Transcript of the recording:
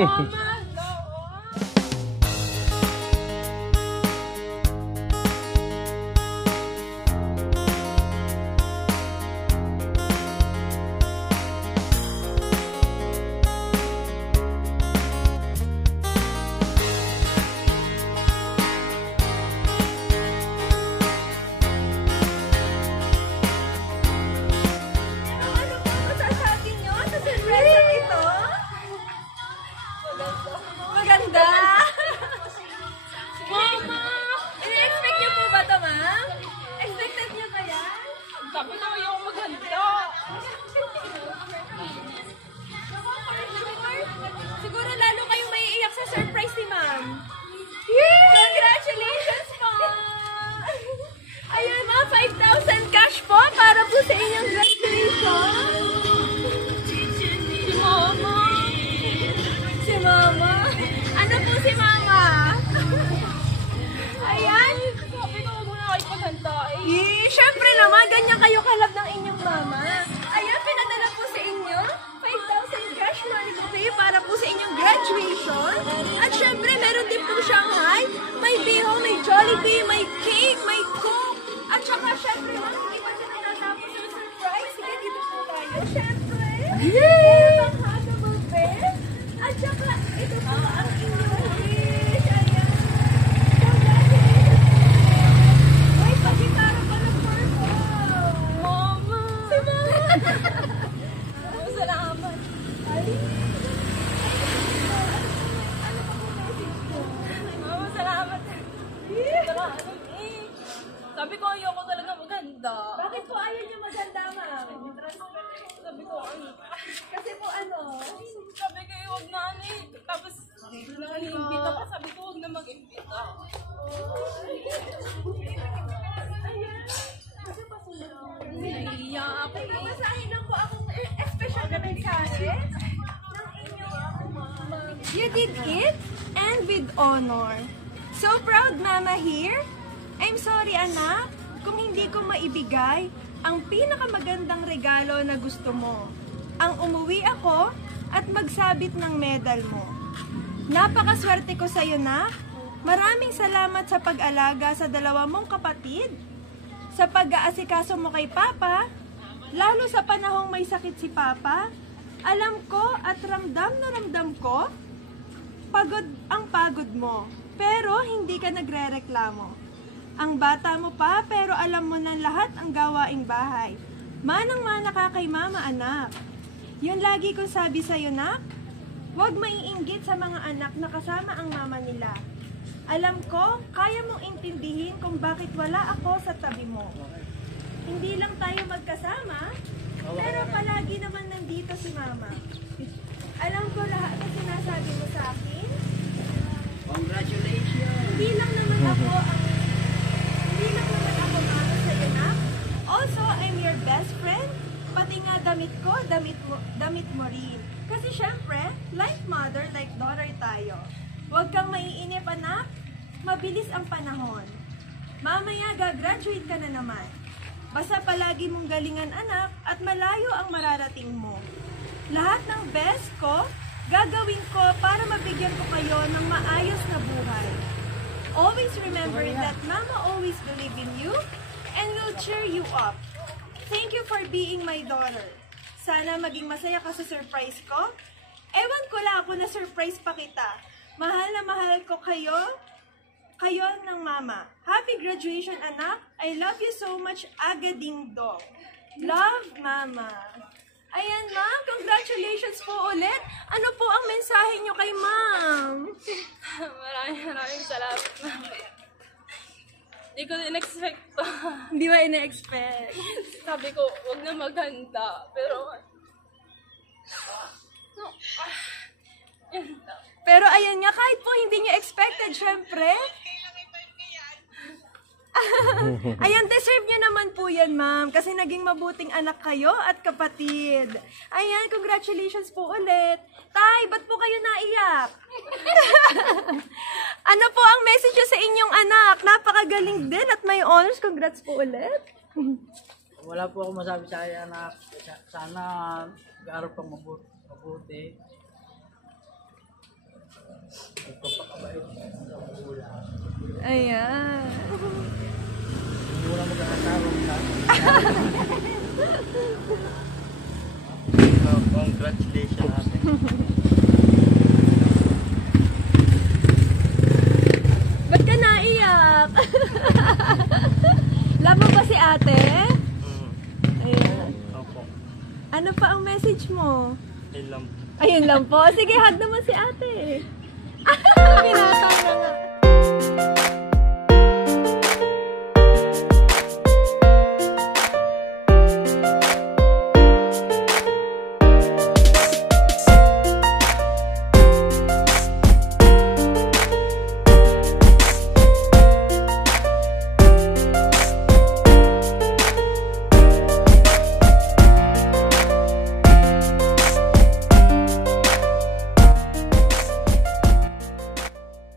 Mama! Maganda! Mama! Ina-expect niyo po ba ito, ma'am? Expected niyo ba yan? Sabi ko yung maganda. Siguro lalo kayong maiiyak sa surprise ni ma'am. Yay! Congratulations po! Ayun, ma'am, 5,000 cash po para po sa inyong graduation. Si Mama. Si mama. Ano po si mama? Ayan. Sabi ko, huwag mo na kayo paghanta eh. Siyempre naman, ganyan kayo kalab ng inyong mama. Ayan, pinadala po sa inyo 5,000 cash money po kayo para po sa inyong graduation. At syempre, meron din po Shanghai. May Biho, may Jollibee, may cake, may coke. At saka, syempre, ma'am, hindi pa siya natatapos yung surprise. Sige, dito po tayo. Syempre, meron pang huggable bed. At saka, ito po ang inyong wish. Ayan. Congratulations. Wait, pagkitara pa ng purple. Mama. Si mama. Salamat. Ay. Mama, salamat. Salamat eh. Sabi ko, ayoko talaga maganda. Bakit po ayaw niyo maganda, ma'am? Sabi ko, ano. Kasi po ano? Sabi ko, huwag na ano eh. Tapos, nag-iimbita pa. Sabi ko, huwag na mag-imbita. Naiiyak ako eh. Masahin lang po akong special na mensahe ng inyong You did it, and with honor. So proud, Mama, here. I'm sorry, anak, kung hindi ko maibigay ang pinakamagandang regalo na gusto mo. Ang umuwi ako at magsabit ng medal mo. Napakaswerte ko sa'yo, nak. Maraming salamat sa pag-alaga sa dalawa mong kapatid, sa pag-aasikaso mo kay Papa, lalo sa panahong may sakit si Papa. Alam ko at ramdam na ramdam ko, pagod ang pagod mo, pero hindi ka nagrereklamo. Ang bata mo pa, pero alam mo na lahat ang gawaing bahay. Manang-mana ka kay Mama, anak. Yun lagi kong sabi sa'yo, nak. Huwag maiinggit sa mga anak na kasama ang mama nila. Alam ko, kaya mong intindihin kung bakit wala ako sa tabi mo. Hindi lang tayo magkasama, pero palagi naman nandito si Mama. Alam ko lahat na sinasabi mo sa akin. Congratulations! Hindi lang naman ako mama sa'yo, nak. Also, I'm your best friend. Pati nga damit ko, damit mo rin. Kasi syempre, like mother, like daughter tayo. Huwag kang maiinip, anak. Mabilis ang panahon. Mamaya, gagraduate ka na naman. Basta palagi mong galingan, anak, at malayo ang mararating mo. Lahat ng best ko, gagawin ko para mabigyan ko kayo ng maayos na buhay. Always remember that Mama always believe in you and will cheer you up. Thank you for being my daughter. Sana maging masaya ka sa surprise ko. Ewan ko lang ako na surprise pa kita. Mahal na mahal ko kayo ng Mama. Happy graduation, anak. I love you so much, Agading Dog. Love, Mama. Ayan, Ma'am. Congratulations po ulit. Ano po ang mensahe nyo kay Ma'am? Maraming salamat, Mama. Hindi ko in-expect to. Hindi ba ina-expect? Sabi ko, huwag na maganda. Pero, Pero ayan nga, kahit po hindi nyo expected, syempre. Ayan, deserve nyo naman po yan, ma'am. Kasi naging mabuting anak kayo at kapatid. Ayan, congratulations po ulit. Tay, ba't po kayo naiyak? Ano po ang message nyo sa inyong anak? Napakagaling din at may honors. Congrats po ulit. Wala po ako masabi sa kanya na sana mag-aaral pang mabuti. Nagpapakabait sa magulang. Ayan. Hindi mo na mag-aasawang ka. Congratulations ate. Ba't ka naiyak? Love mo ba si ate? Ayan. Opo. Ano pa ang message mo? Yun lang. Ayun lang po. Sige, hug naman si ate. Binatang na nga.